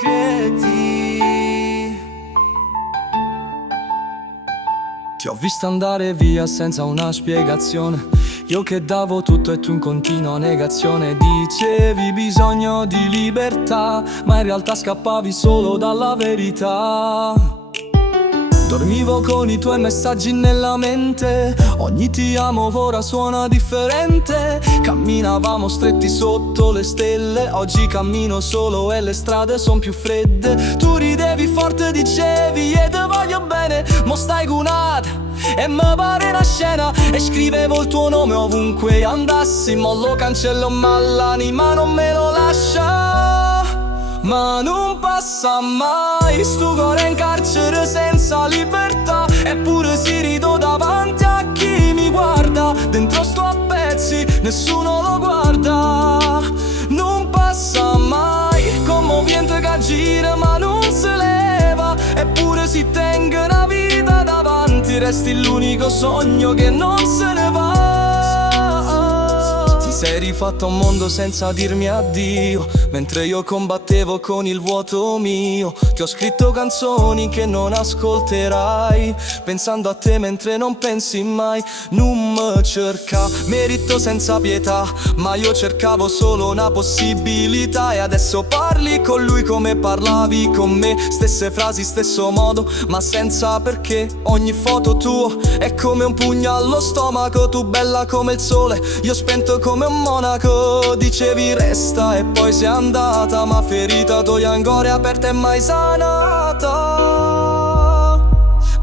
segreti. Ti ho visto andare via senza una spiegazione, io che davo tutto e tu in continua negazione. Dicevi bisogno di libertà, ma in realtà scappavi solo dalla verità. Dormivo con i tuoi messaggi nella mente, ogni ti amo ora suona differente. Camminavamo stretti sotto le stelle, oggi cammino solo e le strade son più fredde. Tu ridevi forte, dicevi e te voglio bene, mo stai gunata e mi pare una scena. E scrivevo il tuo nome ovunque andassi, mo lo cancello ma l'anima non me lo lascia. Ma non passa mai, sto cuore in carcere senza libertà. Eppure si rido davanti a chi mi guarda, dentro sto a pezzi, nessuno lo guarda. Non passa mai, commovente che gira ma non se leva. Eppure si tenga una vita davanti, resti l'unico sogno che non se ne va. Ti sei rifatto un mondo senza dirmi addio, mentre io combattevo con il vuoto mio. Ti ho scritto canzoni che non ascolterai, pensando a te mentre non pensi mai. Non mi cerca merito senza pietà, ma io cercavo solo una possibilità. E adesso parli con lui come parlavi con me, stesse frasi, stesso modo, ma senza perché. Ogni foto tua è come un pugno allo stomaco, tu bella come il sole, io spento come un monaco. Dicevi resta e poi sei andata, ma ferita tua ancora aperta e mai sanata.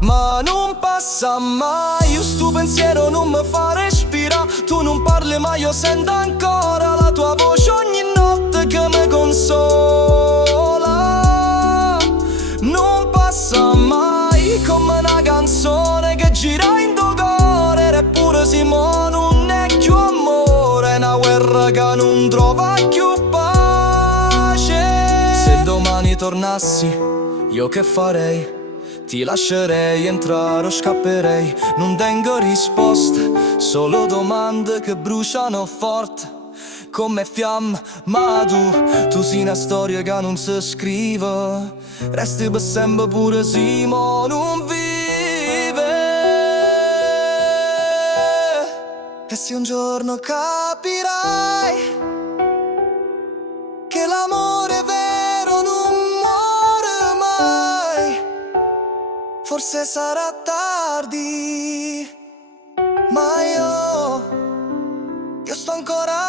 Ma non passa mai, io sto pensiero non mi fa respira. Tu non parli ma io sento ancora la tua voce ogni notte che mi consola. Non passa mai come una canzone che gira in tuo cuore, eppure Simone non è più amore, è una guerra che non trova più pace. Se domani tornassi, io che farei? Ti lascerei entrare o scapperei. Non tengo risposte, solo domande che bruciano forte come fiamme. Ma tu sei una storia che non si scrive, resti per sempre pure se mo non vive. E se un giorno capirai che l'amore vero non muore mai, forse sarà tardi, ma io sto ancora